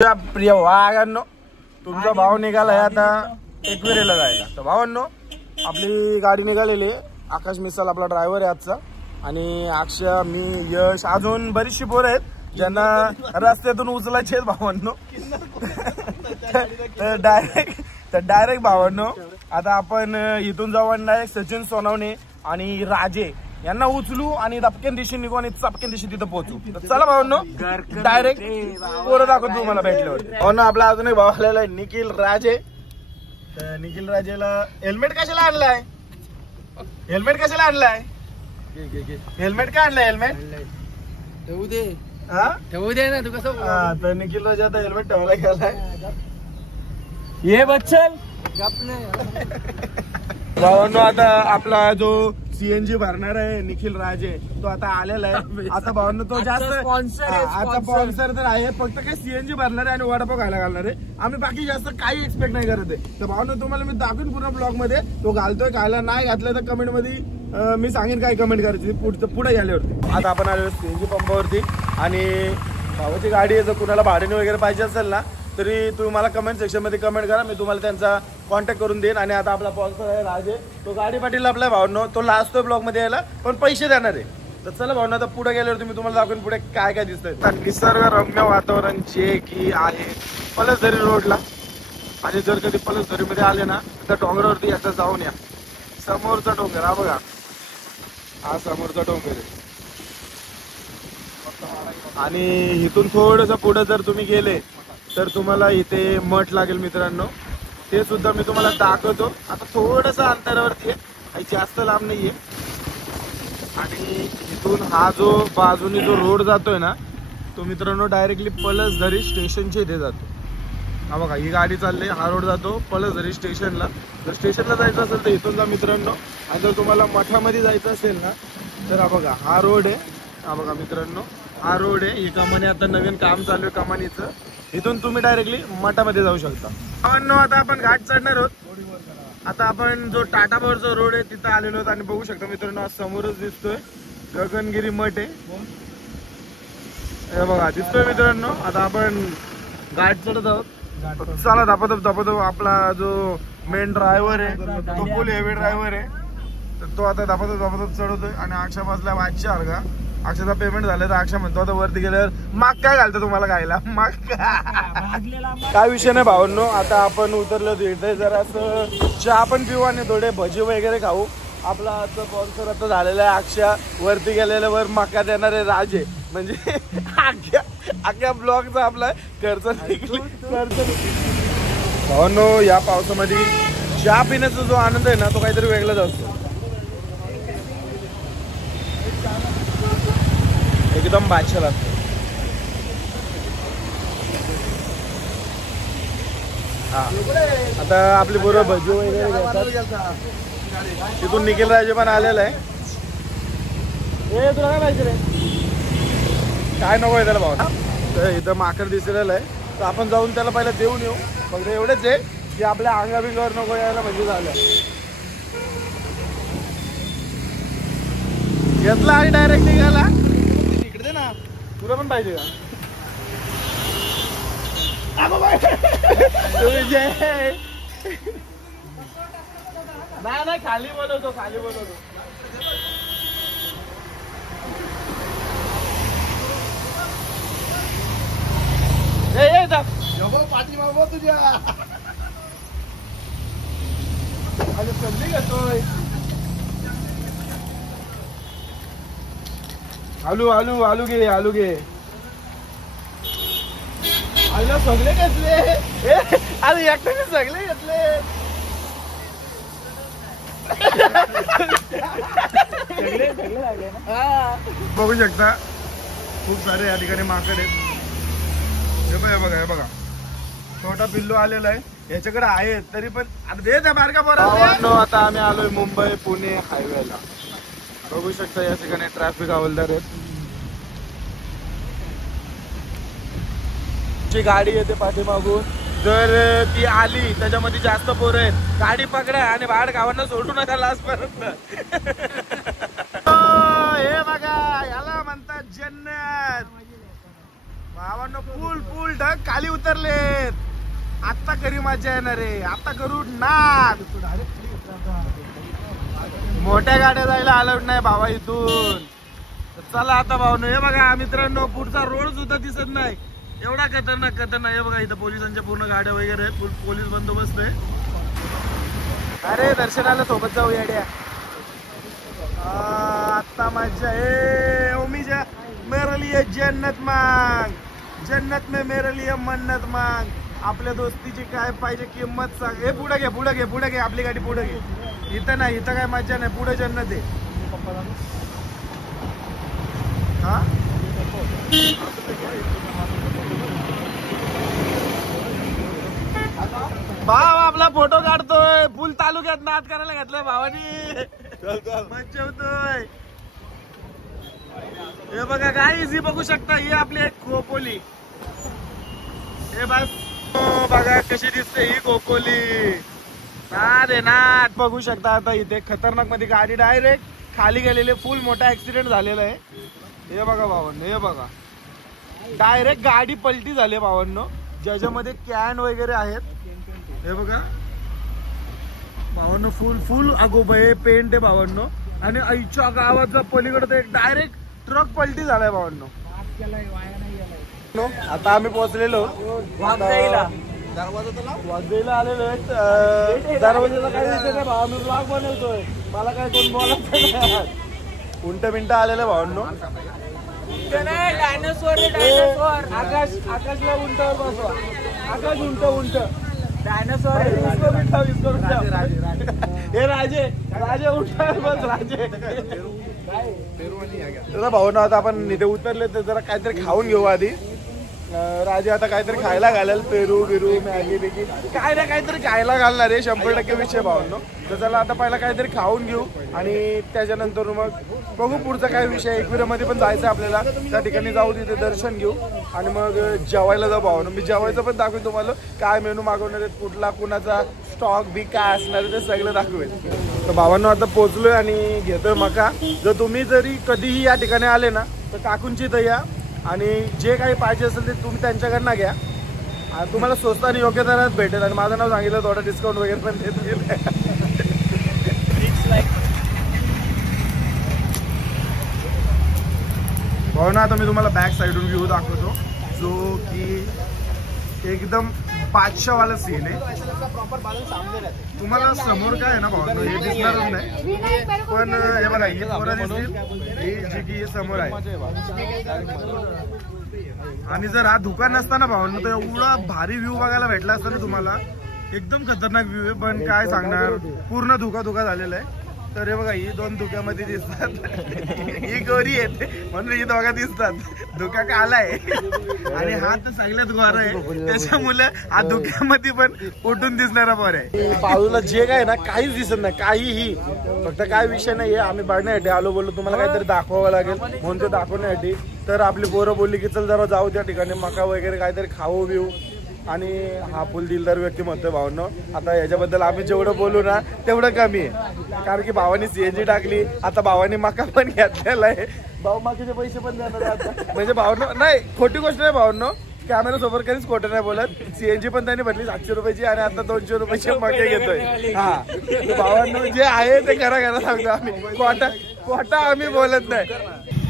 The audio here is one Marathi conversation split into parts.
प्रिय वाघांनो, तुमचा भाव निघालाय आता एकविरेला जायला. तर भावांनो, आपली गाडी निघालेली आहे. आकाश मिसाल आपला ड्रायव्हर आहे आजचा. आणि अक्षय, मी, यश, अजून बरीचशी पोरं आहेत ज्यांना रस्त्यातून उचलायचे आहेत भावांनो. तर डायरेक्ट भावांनो, आता आपण इथून जाऊ आणि डायरेक्ट सचिन सोनवणे आणि राजे यांना उचलू आणि दपक्यान दिशे निघू आणि चपक्यान दिशे तिथं पोहोचू. तर चला भावांनो, डायरेक्ट पोरं दाखवतो तुम्हाला भेटल्यावर. भावांनो, आपला अजून एक भाव आलेला आहे निखिल राजे. तर निखिल राजेला हेल्मेट कशाला आणलाय? हेल्मेट कशाला आणलाय? हेल्मेट का आणलंय? हेल्मेट ठेवू दे, हा ठेवू दे ना. तू कसं? हा, तर निखिल राजे आता हेल्मेट ठेवायला गेलाय. ये बच्चन. भावांनो, आता आपला जो सीएनजी भरणार आहे निखिल राजे, तो आता आलेला आहे. आता भावांनो, तो जास्त स्पॉन्सर आहे. आता स्पॉन्सर तर आहे, फक्त काही सीएनजी भरणार आहे आणि वडापाव खायला घालणार आहे. आम्ही बाकी जास्त काही एक्सपेक्ट नाही करत आहे. तर भावांनो, तुम्हाला मी दाखवून पूर्ण ब्लॉग मध्ये तो घालतोय खायला. नाही घातलं तर कमेंट मध्ये मी सांगेन काय कमेंट करायची पुढे गेल्यावरती. आता आपण आलो सीएनजी पंपावरती आणि भावाची गाडी आहे. जर कुणाला भाड्याने वगैरे पाहिजे असेल ना, तरी तुम्ही मला कमेंट सेक्शन मध्ये कमेंट करा, मी तुम्हाला त्यांचा कॉन्टॅक्ट करून देईन. आणि आता आपला स्पॉन्सर आहे राजे, तो गाडी पाटील आपल्या भावनो, तो लास्ट ब्लॉग मध्ये यायला पण पैसे देणार आहे. तर चला भावना, आता पुढे गेल्यावर तुम्ही तुम्हाला दाखवून पुढे काय काय दिसतंय. निसर्गरम्य वातावरण जे की आहे पलसदरी रोडला. आणि जर कधी पलसदरी मध्ये आले ना, तर डोंगरावरती याचा जाऊन या. समोरचा डोंगर हा बघा, हा समोरचा डोंगर आहे. आणि इथून थोडंसं पुढे जर तुम्ही गेले तर तुम्हाला इथे मठ लागेल मित्रांनो. ते सुद्धा मी तुम्हाला दाखवतो. आता थोडंसं अंतरावरती आहे, काही जास्त लांब नाहीये. आणि इथून हा जो बाजूने जो रोड जातोय ना, तो मित्रांनो डायरेक्टली पलसदरी स्टेशनच्या इथे जातो. हा बघा, ही गाडी चालली, हा रोड जातो पलसदरी स्टेशनला. जर स्टेशनला जायचं असेल तर इथून जा मित्रांनो. आणि जर तुम्हाला मठामध्ये जायचं असेल ना, तर हा बघा, हा रोड आहे. हा बघा मित्रांनो, हा रोड आहे. ही कमानी आता नवीन काम चालू आहे कमानीचं. इथून तुम्ही डायरेक्टली मठामध्ये जाऊ शकता. आता आपण घाट चढणार आहोत. आता आपण जो टाटावरचा रोड आहे तिथं आलेलो आहोत. आणि बघू शकता मित्रांनो, समोरच दिसतोय गगनगिरी मठ आहे. हे बघा दिसतोय मित्रांनो. आता आपण घाट चढत आहोत. चला धापधप आपला जो मेन ड्रायव्हर आहे तो फुल हेवी ड्रायव्हर आहे. तर तो आता धापधप चढवतोय. आणि अक्षा बसला वाजच्या अर्धा. अक्षाचा पेमेंट झालं तर अक्षा म्हणतो आता वरती गेल्यावर माग काय घालतो तुम्हाला खायला. माग काय विषय नाही भावांनो. आता आपण उतरलो इथे जरा असं चहा पण पिऊ आणि थोडे भजी वगैरे खाऊ. आपला आजचा स्पॉन्सर आता झालेला आहे अक्षा. वरती गेलेल्या वर मका देणार आहे राजे. म्हणजे अख्या ब्लॉगचा आपला खर्च भावांनो. या पावसामध्ये चहा पिण्याचा जो आनंद आहे ना, तो काहीतरी वेगळाच असतो. एकदम बादशाह लागतो. हा, आता आपली बरोबर भजी वगैरे घेतात. तिथून निखिल राजे पण आलेला आहे. ए तुला काय पाहिजे रे? काय नको आहे त्याला भाऊ. तर इथं माकड दिसलेलं आहे, तर आपण जाऊन त्याला पहिला देऊन येऊ. फक्त एवढेच आहे की आपल्या अंगाबिंगावर नको यायला म्हणजे झालं. घेतला आणि डायरेक्ट निघाला. इकडे ना, तुला पण पाहिजे का? नाही खाली बोलवतो, खाली बोलवतो. पाठी मागव तुझ्या संधी घेतोय. आलू आलू आलू घे, आलू घे. आलू सगळे घेतले. अरे एकट्याने सगळे घेतले. बघू शकता खूप सारे या ठिकाणी माकड आहेत. हे बघा, हे बघा छोटा पिल्लू आलेला आहे. याच्याकडे आहे तरी पण आता बारका बरं. आता आम्ही आलोय मुंबई पुणे हायवेला. बघू शकता या ठिकाणी ट्रॅफिक हवालदार आहेत. जी गाडी येते पाठीमागून, जर ती आली त्याच्यामध्ये जास्त पोरं आहेत, गाडी पकडा आणि बाहेर गावांना सोडू नका लास्ट पर्यंत. हे बघा, याला म्हणतात जन्नत. भावांनो फुल फुल ढग खाली उतरलेत. आता करी मजा येणार आहे. आता करू नाद. मोठ्या गाड्या जायला अलाउड नाही भावा इथून. चला आता भावांनो हे बघा मित्रांनो पुढचा रोड सुद्धा दिसत नाही. एवढा खतरनाक हे बघा इथं पोलिसांच्या पूर्ण गाड्या वगैरे आहेत. पोलीस बंदोबस्त आहे. अरे दर्शनाला सोबत जाऊ येड्या. आता मजा आहे. उमीजा मेरे लिए जन्नत मांग. जन्नत में मेरे लिए मन्नत मांग. आपल्या दोस्तीची काय पाहिजे किंमत सांग. हे पुढे घे पुढे घे पुढे घे. आपली गाडी पुढे घे. इथं नाही इथं काय मजा नाही. पुढे जन्नत आहे. हा भाव आपला फोटो काढतोय. फुल तालुक्यात नाद करायला घातलंय भावानी. मज्जा होतोय. हे बघा काय इझी बघू शकता. ही आपली एक खोपोली. हे बस बघा कशी दिसते ही खोपोली. नाद आहे नाद. बघू शकता आता इथे खतरनाक मध्ये गाडी डायरेक्ट खाली गेलेली. फुल मोठा ऍक्सिडेंट झालेला आहे. हे बघा भावांनो हे बघा डायरेक्ट गाडी पलटी झाली भावांनो. ज्याच्यामध्ये कॅन वगैरे आहेत. हे बघा भावांनो फुल फुल अगोबाई पेंट आहे भावांनो. आणि आईच्या गावाचा पलीकडे एक डायरेक्ट ट्रक पलटी झालाय भावांनो. आता आम्ही पोहोचलेलो वाघजाईला आलेलो आहेत. दरवाजाचा काय विषय नाही भावा. मी ब्लॉग बनवतोय. मला काय कोण बोलायचं. उंट मिंट आलेलं भावांनो. आकाशला उंटावर बसवा. आकाश उंट डायनासोर. हे राजे उंटावर बस राजे. भावांनो आता आपण इथे उतरले तर जरा काहीतरी खाऊन घेऊ आधी. राजे आता काहीतरी खायला घालेल. पेरू बिरू मॅगी बिगी काय ना काहीतरी खायला घालणार आहे. 100% विषय भावांनो. तर चला आता पहिला काहीतरी खाऊन घेऊ आणि त्याच्यानंतर मग बघू पुढचा काय विषय. एकविरामध्ये पण जायचं आपल्याला. त्या ठिकाणी जाऊ तिथे दर्शन घेऊ आणि मग जेवायला जाऊ भावांनो. मी जेवायचं पण दाखवेन तुम्हाला. काय मेनू मागवणार आहेत कुठला कुणाचा स्टॉक बी काय असणार आहे ते सगळं दाखवेन. तर भावांनो आता पोहोचलोय आणि घेतोय मका. जर तुम्ही जरी कधीही या ठिकाणी आले ना तर काकूंची इथं या आणि जे काही पाहिजे असेल ते तुम्ही त्यांच्याकडनं घ्या. तुम्हाला स्वस्त आणि योग्य दरात भेटेल. आणि माझं नाव सांगितलं थोडा डिस्काउंट वगैरे पण देतील. भाऊ ना आता मी तुम्हाला बॅक साईडून व्ह्यू दाखवतो जो की एकदम बादशाहवाला सीन आहे. तुम्हाला समोर काय आहे ना भाऊ हे दिसणारच नाही. पण हे बघा ही पोरं दिसतील. ही जी की समोर आहे. आणि जर हा धुका नसता ना भावांनो तर एवढा भारी व्ह्यू बघायला भेटला असता ना तुम्हाला. एकदम खतरनाक व्ह्यू आहे. पण काय सांगणार पूर्ण धुका झालेला आहे. तर हे बघा ही दोन धुक्यामध्ये दिसतात. ही गोरी येते म्हणून ही दोघा दिसतात. धुका काला आहे आणि हा तर सगळ्यात गोरा आहे. त्याच्यामुळे हा धुक्यामध्ये पण उठून दिसणारा पोर आहे. बाजूला जे काय ना काहीच दिसत नाही काहीही. फक्त काय विषय नाहीये. आम्ही बघण्यासाठी आलो बोललो तुम्हाला काहीतरी दाखवावं लागेल म्हणून ते दाखवण्यासाठी. तर आपली पोरं बोलली की चल जरा जाऊ त्या ठिकाणी मका वगैरे काहीतरी खाऊ बिऊ. आणि हा फुल दिलदार व्यक्ती म्हणतोय भावांनो. आता याच्याबद्दल आम्ही जेवढं बोलू ना तेवढं कमी आहे. कारण की भावानी CNG टाकली. आता भावानी मका पण घेतलेला आहे. भाऊ मकाचे पैसे पण देणार आता. म्हणजे भावांनो नाही खोटी गोष्ट नाही भावांनो. कॅमेरा सोबत कधीच खोटं नाही बोलत. CNG पण त्यांनी भरली 700 रुपयाची आणि आता 200 रुपयाचे मके घेतोय. हा भावांनो जे आहे ते खरं सांगतो आम्ही. खोटा आम्ही बोलत नाही.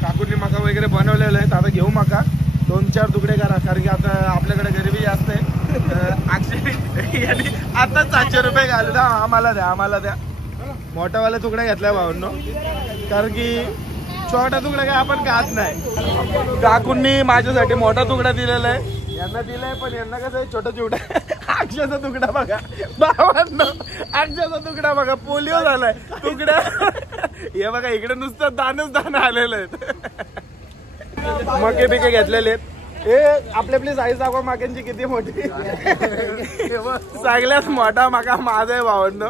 काकूंनी मका वगैरे बनवलेला आहे. आता घेऊ मका 2-4 तुकडे करा. कारण की आता आपल्याकडे गरिबी जास्त आहे. आता 700 रुपये घालू द्या. आम्हाला द्या. मोठावाला तुकडा घेतलाय भावांनो. कारण की छोटा तुकडा काय आपण खात नाही. काकूंनी माझ्यासाठी मोठा तुकडा दिलेला आहे. यांना दिलाय पण यांना कसं आहे छोटा चिवटा. अक्षाचा तुकडा बघा भावांनो. अक्षाचा तुकडा बघा. पोलिओ झालाय तुकडा. हे बघा इकडे नुसतं दान आलेलं आहेत. मके बिके घेतलेले आहेत. हे आपली साईज दाखवा माक्यांची किती मोठी. सगळ्यात मोठा मका माझा आहे भावांनो.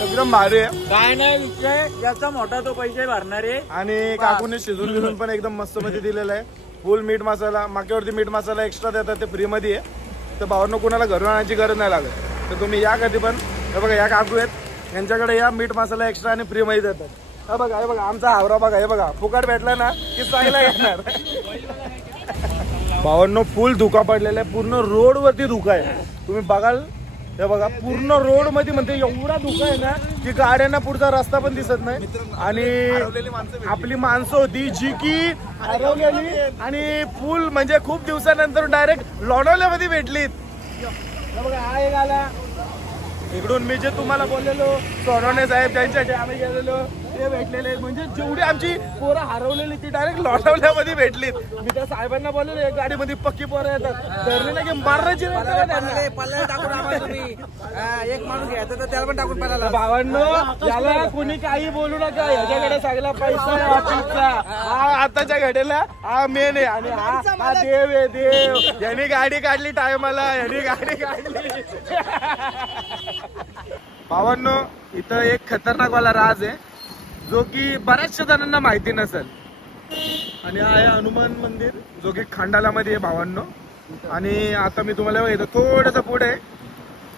एकदम भारी आहे. काय नाही विषय ज्याचा मोठा तो पैसे भरणार आहे. आणि काकूने शिजून पण एकदम मस्त मध्ये दिलेला आहे. फुल मीठ मसाला. मक्यावरती मीठ मसाला एक्स्ट्रा देतात ते फ्री मध्ये आहे. तर भावांनो कुणाला घरून आणायची गरज नाही लागत. तर तुम्ही या कधी पण. हे बघा या काकू आहेत यांच्याकडे या मीठ मसाला एक्स्ट्रा आणि फ्री मध्ये देतात. हा बघा हे बघा आमचा हावरा बघा हे बघा फुकट भेटला ना की चांगला येणार. भावांनो फुल धुका पडलेला आहे पूर्ण रोड वरती धुका आहे तुम्ही बघाल हे बघा पूर्ण रोड मध्ये म्हणते एवढा धुका आहे ना की गाड्यांना पुढचा रस्ता पण दिसत नाही. आणि आपली माणसं होती जी की हरवलेली आणि फुल म्हणजे खूप दिवसानंतर डायरेक्ट लोणावल्यामध्ये भेटलीत. बघा हा एक आला इकडून मी जे तुम्हाला बोललेलो सोनवणे साहेब त्यांच्यासाठी आम्ही गेलेलो ते भेटलेले म्हणजे जेवढी आमची पोरं हरवलेली ती डायरेक्ट लोणावल्यामध्ये भेटलीत. मी त्या साहेबांना बोललेलो एक गाडीमध्ये पक्की पोरं येतात धरलेलं की मारायची एक माणूस घ्यायचा तर त्याला पण टाकून पडायला. भावांनो याला कोणी काही बोलू नका ह्याच्याकडे सगळा पैसा आहे ऑफिसचा हा आताच्या घडीला हा मेन आहे आणि हा देव आहे देव. यांनी गाडी काढली टायमाला यांनी गाडी काढली. भावांनो इथं एक खतरनाक वाला राज आहे जो की बऱ्याचशा जणांना माहिती नसेल आणि हा आहे हनुमान मंदिर जो की खंडाला मध्ये आहे भावांनो. आणि आता मी तुम्हाला इथं थोडंसं पुढे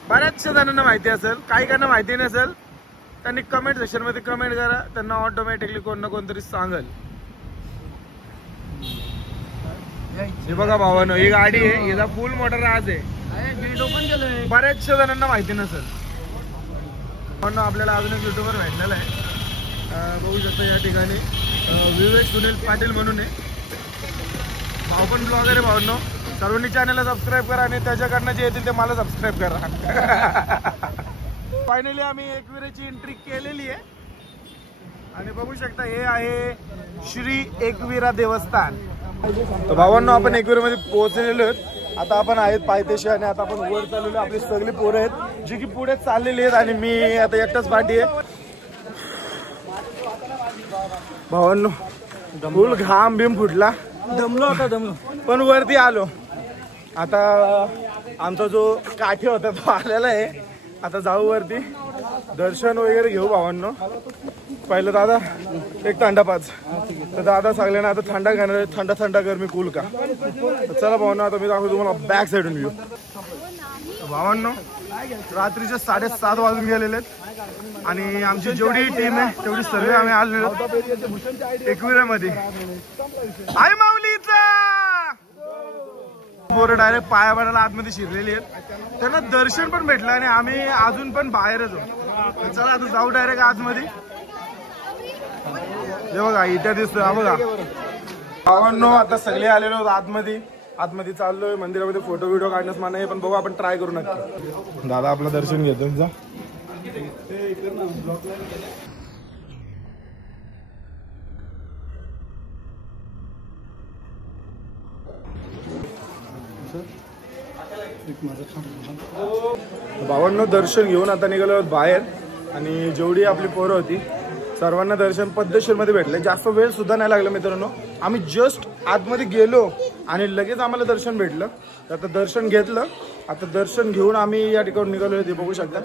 बऱ्याचशा जणांना माहिती असेल काही काहींना माहिती नसेल त्यांनी कमेंट सेक्शन मध्ये कमेंट करा त्यांना ऑटोमॅटिकली कोण ना कोणतरी सांगेल. हे बघा भावांनो ही गाडी आहे याचा फुल मोठा राज आहे बऱ्याचशा जणांना माहिती नसेल पण आपल्याला अजून एक युट्यूबर भेटलेला आहे बघू शकतो या ठिकाणी विवेक सुनील पाटील म्हणून आहे भाऊ पण ब्लॉगर आहे. भावांनो सर्वांनी चॅनलला सबस्क्राईब करा आणि त्याच्याकडनं जे येतील ते मला सबस्क्राईब करा. फायनली आम्ही एकविरेची एंट्री केलेली आहे आणि बघू शकता हे आहे श्री एकविरा देवस्थान. तर भावांनो आपण एकविरेमध्ये पोहोचलेलो आहेत आता आपण आहेत पायथ्याशी आणि आता आपण वर चाललेलो आपली सगळी पोरं आहेत जी की पुढे चाललेली आहेत आणि मी आता एकटाच पाठी आहे. भावांनो फुल घाम बिम फुटला दमलो पण वरती आलो. आता आमचा जो काठी होता तो आलेला आहे आता जाऊ वरती दर्शन वगैरे घेऊ. भावांनो पहिलं दादा एक थंडा पाच तर दादा सगळ्यांना आता थंडा घेणार आहे थंडा थंडा गरमी कूल का. चला भावांनो आता मी दाखवतो तुम्हाला बॅक साईडून घेऊ. भावांनो रात्रीचे 7:30 वाजून गेलेले आहेत आणि आमची जेवढी टीम आहे तेवढी सर्व आम्ही आलेलो एकविरामध्ये. आई माऊलीचा पोरं डायरेक्ट पाया पडायला आतमध्ये शिरलेली आहेत त्यांना दर्शन पण भेटलं आणि आम्ही अजून पण बाहेरच आहोत. चला आता जाऊ डायरेक्ट आतमध्ये. हे बघा इथे दिसतोय हा बघा भावांनो आता सगळे आलेलो आहोत आतमध्ये चाललोय मंदिरामध्ये फोटो व्हिडिओ काढण्यास मान्य आहे पण बघू आपण ट्राय करू नक्की. दादा आपलं दर्शन घेतो जा. भावांनो दर्शन घेऊन आता निघालो बाहेर आणि जेवढी आपली पोरं होती सर्वांना दर्शन पद्धतशीरमध्ये भेटले. जास्त वेळ सुद्धा नाही लागला मित्रांनो आम्ही जस्ट आतमध्ये गेलो आणि लगेच आम्हाला दर्शन भेटलं. आता दर्शन घेतलं आता दर्शन घेऊन आम्ही या ठिकाणी निघालो ते बघू शकता.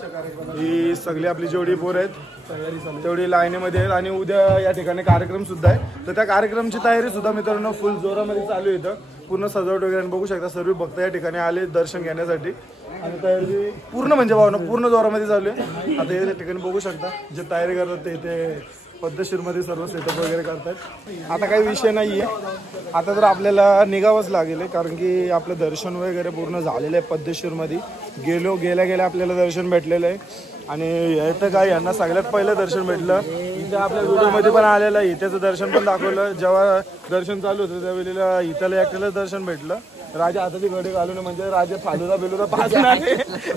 ही सगळी आपली जेवढी पोरं आहेत तेवढी लाईनीमध्ये आहेत आणि उद्या या ठिकाणी कार्यक्रम सुद्धा आहे तर त्या कार्यक्रमची तयारी सुद्धा मित्रांनो फुल जोरामध्ये चालू आहे. इथं पूर्ण सजावट वगैरे बघू शकता सर्व भक्त या ठिकाणी आले दर्शन घेण्यासाठी आणि तयारी पूर्ण म्हणजे भावना पूर्ण जोरामध्ये चालू आहे. आता या ठिकाणी बघू शकता जे तयारी करतात ते पद्धतशीरमध्ये सर्व सेटअप वगैरे करतात. आता काही विषय नाही आहे आता तर आपल्याला निघावंच लागेल कारण की आपलं दर्शन वगैरे पूर्ण झालेलं आहे पद्धतशीरमध्ये गेल्या आपल्याला दर्शन भेटलेलं आहे आणि इथं काय यांना सगळ्यात पहिलं दर्शन भेटलं इथं आपल्या व्हिडिओमध्ये पण आलेलं आहे. इथेचं दर्शन पण दाखवलं जेव्हा दर्शन चालू होतं त्यावेळेला इथलं एकट्याला दर्शन भेटलं. राजा हाताची घडी घालून म्हणजे राजा फालुदा बिलुदा पाच नाही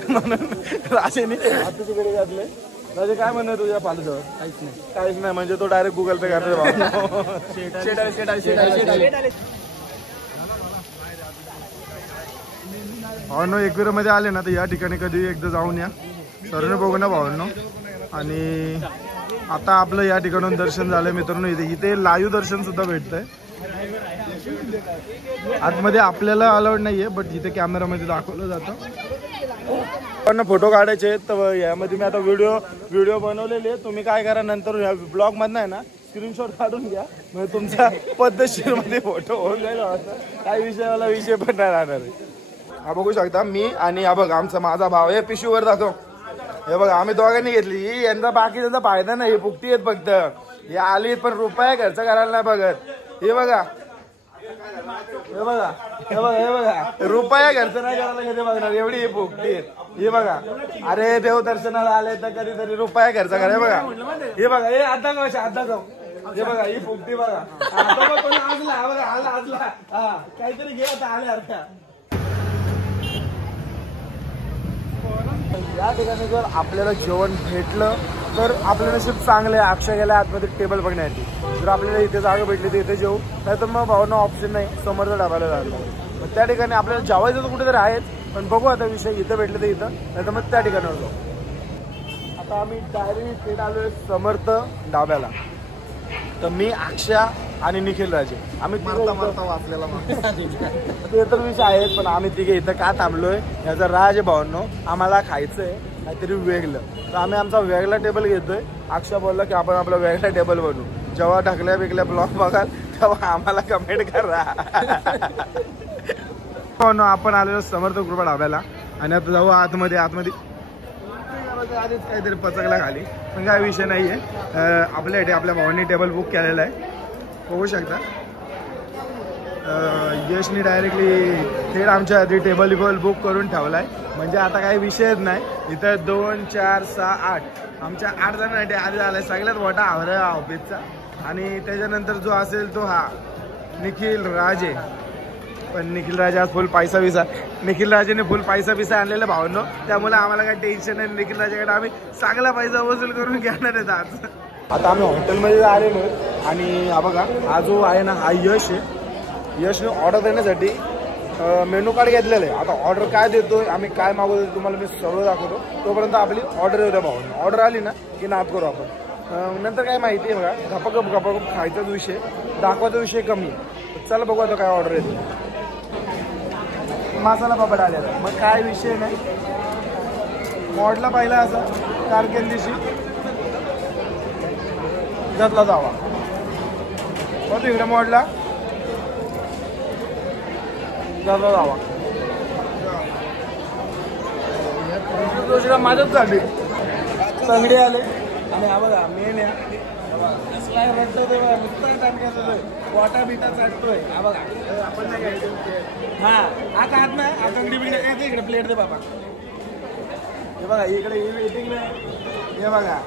म्हणून राजाने हाताची घडी घातले. राजा काय म्हणणार तुझ्या फालुदावर काहीच नाही म्हणजे तो डायरेक्ट गुगल पे करतो. भावांनो एकविरामध्ये आले ना तर या ठिकाणी कधी एकदा जाऊन या सर्व बघू ना भावांनो. आणि आता आपलं या ठिकाणून दर्शन झालं मित्रांनो. इथे लाईव्ह दर्शन सुद्धा भेटतंय. आतमध्ये आपल्याला अलाउड नाहीये बट जिथे कॅमेरामध्ये दाखवलं जातं. पण फोटो काढायचे तर यामध्ये मी आता व्हिडिओ बनवलेले. तुम्ही काय करा नंतर या ब्लॉग मधनं आहे ना स्क्रीनशॉट काढून घ्या म्हणजे तुमचा पद्धतशीर मध्ये फोटो होऊन जाईल. काही विषय पण नाही राहणार आहे. हा बघू शकता मी आणि हा बघ माझा भाव आहे पिशूवर दाखव हे बघा आम्ही दोघांनी घेतली ही यांचा बाकी त्यांचा फायदा नाही, हे फुकटी आहेत फक्त. हे आली पण रुपया खर्च करायला नाही बघत. हे बघा हे बघा हे बघा हे बघा रुपया खर्च नाही करायला कधी बघणार एवढी ही फुकटी आहेत. हे बघा अरे देव दर्शनाला आले तर कधीतरी रुपया खर्च करा. हे बघा हे बघा हे आता गाव हे बघा ही फुकटी बघा. आता बघ कोणी आजला बघा आला आजला हा काहीतरी घे आता आले अर्ध्या. या ठिकाणी जर आपल्याला जेवण भेटलं तर आपलं नशीब चांगलं आहे. अक्षय गेल्या आतमध्ये टेबल बघण्यासाठी. जर आपल्याला इथे जागा भेटली तर इथे जेवू, नाही तर मग भावना ऑप्शन नाही समोरचा ढाबाला जायला. मग त्या ठिकाणी आपल्याला जेवायचं तर कुठेतरी आहेत, पण बघू आता विषय इथं भेटलं तर इथं, नाही तर मग त्या ठिकाणावर जाऊ. आता आम्ही डायरेक्ट थेट आलोय समर्थ ढाब्याला. तर मी अक्षय आणि निखिल राजे आम्ही मारता वाचलेला ते तर विषय आहेत, पण आम्ही तिघे इथं का थांबलोय याचा राज भावांनो आम्हाला खायचंय काहीतरी वेगळं. तर आम्ही आमचा वेगळा टेबल घेतोय. अक्षय बोलला की आपण आपला वेगळा टेबल बनवू. जेव्हा ढकल्या बिकल्या ब्लॉग बघाल तेव्हा आम्हाला कमेंट करा. आपण आलेलो समर्थ कृपा ढाब्याला आणि आता जाऊ आतमध्ये. आधीच काहीतरी पचकला खाली, पण काय विषय नाहीये. आपल्यासाठी आपल्या भावांनी टेबल बुक केलेला आहे बघू शकता. यशनी डायरेक्टली थेट आमच्या आधी टेबल बुक करून ठेवलाय. म्हणजे आता काही विषयच नाही. इथं 2 4 6 8 आमच्या 8 जणांसाठी आधी आलाय. सगळ्यात मोठा आवड आहे ऑफिसचा. आणि त्याच्यानंतर जो असेल तो हा निखिल राजे. पण निखिल राजा फुल पैसा बिसा निखिल राजेने फुल पैसा बिसा आणलेला भावांनो, त्यामुळे आम्हाला काही टेन्शन नाही. निखिल राजाकडे आम्ही चांगला पैसा वसूल करून घेणार आहेत आज. आता आम्ही हॉटेलमध्ये आलेलो आणि हा बघा हा जो आहे ना हा यश आहे. यशने ऑर्डर देण्यासाठी मेनू कार्ड घेतलेलं आहे. आता ऑर्डर काय देतोय आम्ही काय मागवतो तुम्हाला मी सर्व दाखवतो. तोपर्यंत आपली ऑर्डर येऊ द्या भावांनो. ऑर्डर आली ना की नाप करू आपण. नंतर काय माहिती आहे बघा गपागप खायचाच विषय दाखवायचा विषय कमी आहे. चला बघू आता काय ऑर्डर येते. मसाला पापड आलेला मग काय विषय नाही. मॉडला पाहिला असा कारकेंदीशी घेतला जावा होतो इकडे मॉडला घेतला जावा. माझ्याच साठी तंगडी आले आणि हा बघा मेन आहे वाटा बिटा चाटतोय. हा बघा आपण नाही घ्यायचं. हा आता आत नाही आता तंगडी बिटा येते इकडे प्लेट दे बाबा. हे बघा इकडे वेटिंग नाही. हे बघा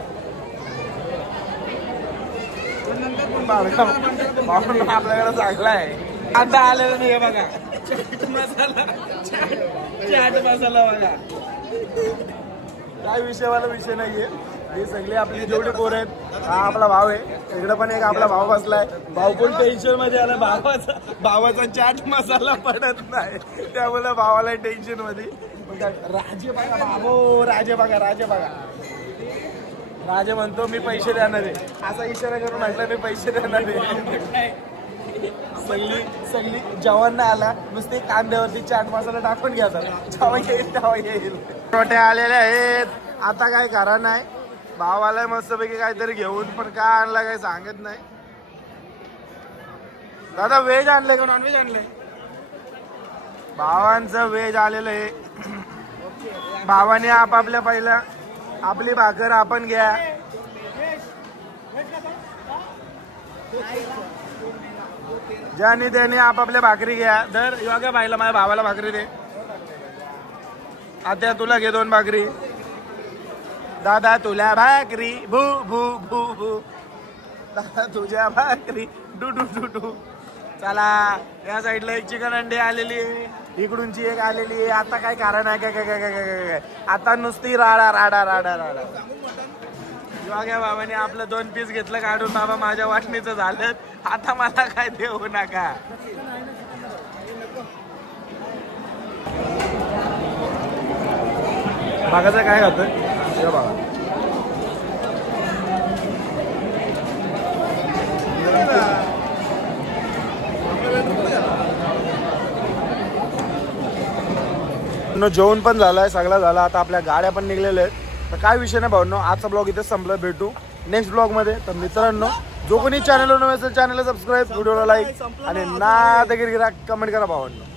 आपल्याकडे चांगला आहे. आता आलेलं नाही. हे बघा चाट मसाला बघा. काय विषयवाला विषय नाहीये. हे सगळे आपली जेवढे पोर आहेत हा आपला भाव आहे. इकडे पण एक आपला भाव बसलाय. भाऊ पण टेन्शन मध्ये आला. भावाचा चाट मसाला पडत नाही त्यामुळे भावाला टेन्शन मध्ये. राजे बघा बाबो राजे बघा राजे म्हणतो मी पैसे देणार आहे. असा इशारा करून म्हटलं मी पैसे देणार आहे. सगळी जेवण आला नुसते कांद्यावरती चाट मसाला टाकून घ्यायचा. जेव्हा येईल छोटे आलेले आहेत. आता काय करा नाही. भावाला मस्तपैकी काहीतरी घेऊन पण काय आणला काही सांगत नाही. दादा व्हेज आणले का नॉनव्हेज आणले. भावांचं व्हेज आलेलं आहे. भावाने आपापल्या पहिला आपली भाकर आपण घ्या. ज्याने त्याने आपापल्या भाकरी घ्या. दर योग्य बाईला माझ्या भावाला भाकरी दे. आता तुला घे 2 भाकरी. दादा तुला भाकरी भू भू भू भू. दादा तुझ्या भाकरी डू डू डू डू. चला या साईडला एक चिकन अंडी आलेली आहे. इकडूनची एक आलेली आहे. आता काय कारण आहे काय काय काय काय काय आता नुसती राडा राडा राडा राडा. योग्या बाबाने आपलं 2 पीस घेतलं काढून. बाबा माझ्या वाटणीचं झालं आता मला काय देऊ नका. भागाचं काय खातं बघा. जेवण पण झालंय सगळं झालं. आता आपल्या गाड्या पण निघलेल्या आहेत. तर काय विषय नाही भाऊंनो. आजचा ब्लॉग इथे संपला. भेटू नेक्स्ट ब्लॉग मध्ये. तर मित्रांनो जो कोणी चॅनलवर नव्हे असेल चॅनलला सबस्क्राईब व्हिडिओला लाईक आणि ना कमेंट करा भावांनो.